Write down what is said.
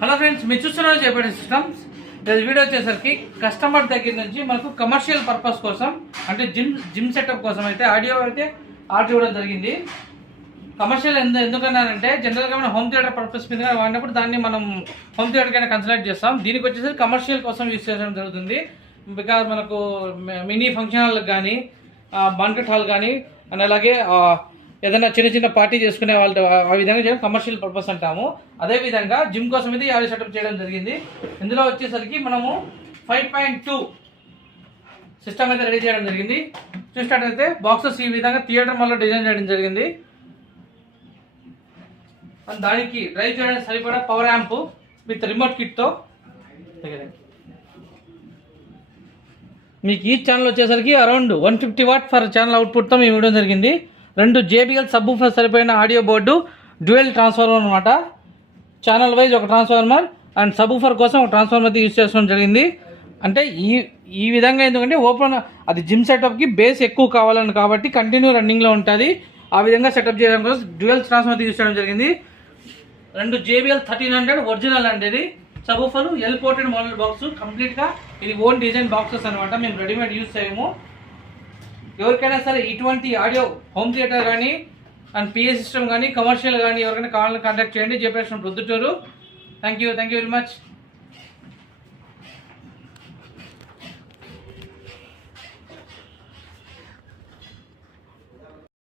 Hello friends, మీరు చూస్తున్నారు జేపీటీ systems. Video వచ్చేసరికి కస్టమర్ దగ్గర నుంచి మనకు కమర్షియల్ పర్పస్ కోసం అంటే జిమ్ సెటప్ కోసం అయితే ఆడియో ఆర్డర్ ఇవ్వడం జరిగింది. కమర్షియల్ ఎందుకన్నానంటే జనరల్గా మనం హోమ్ థియేటర్ పర్పస్ మీద వాడినప్పుడు దాన్ని మనం హోమ్ థియేటర్కైనా కన్సిడర్ చేస్తాం. దీనికి వచ్చేసరికి కమర్షియల్ కోసం యూజ్ చేయడం జరుగుతుంది. బికాజ్ మనకు మినీ ఫంక్షన్ హాల్ కానీ బాన్కెట్ హాల్ కానీ అండ్ అలాగే ఏదైనా చిన్న చిన్న పార్టీ చేసుకునే వాళ్ళు ఆ విధంగా చేయడం కమర్షియల్ పర్పస్ అంటాము. అదేవిధంగా జిమ్ కోసం అయితే యాభై సెటప్ చేయడం జరిగింది. ఇందులో వచ్చేసరికి మనము 5.2 సిస్టమ్ అయితే రెడీ చేయడం జరిగింది. చూసినట్టయితే బాక్సెస్ ఈ విధంగా థియేటర్ మళ్ళీ డిజైన్ చేయడం జరిగింది. దానికి డ్రైవ్ చేయడానికి సరిపడా పవర్ యాంప్ విత్ రిమోట్ కిట్తో మీకు ఈ ఛానల్ వచ్చేసరికి అరౌండ్ 150 వాట్ ఫర్ ఛానల్ అవుట్పుట్తో మేము ఇవ్వడం జరిగింది. 2 JBL సబ్‌వూఫర్ సరిపోయిన ఆడియో బోర్డు, డ్యూయల్ ట్రాన్స్ఫార్మర్ అనమాట. ఛానల్ వైజ్ ఒక ట్రాన్స్ఫార్మర్ అండ్ సబ్‌వూఫర్ కోసం ఒక ట్రాన్స్ఫార్మర్ యూజ్ చేసుకోవడం జరిగింది. అంటే ఈ విధంగా ఎందుకంటే ఓపెన్ అది జిమ్ సెటప్కి బేస్ ఎక్కువ కావాలని కాబట్టి కంటిన్యూ రన్నింగ్లో ఉంటుంది. ఆ విధంగా సెటప్ చేయడం కోసం డ్యూయల్ ట్రాన్స్ఫార్మర్ యూజ్ చేయడం జరిగింది. 2 JBL 1300 ఒరిజినల్ అండి. ఇది subwoofer L ported model box. కంప్లీట్గా ఇది ఓన్ డిజైన్ బాక్సెస్ అనమాట. మేము రెడీమేడ్ యూజ్ చేయము. ఎవరికైనా సరే ఇటువంటి ఆడియో హోమ్ థియేటర్ కానీ అండ్ PA సిస్టమ్ కానీ కమర్షియల్ కానీ ఎవరికైనా కావాలని కాంటాక్ట్ చేయండి. J P T Proddatur. Thank you very much.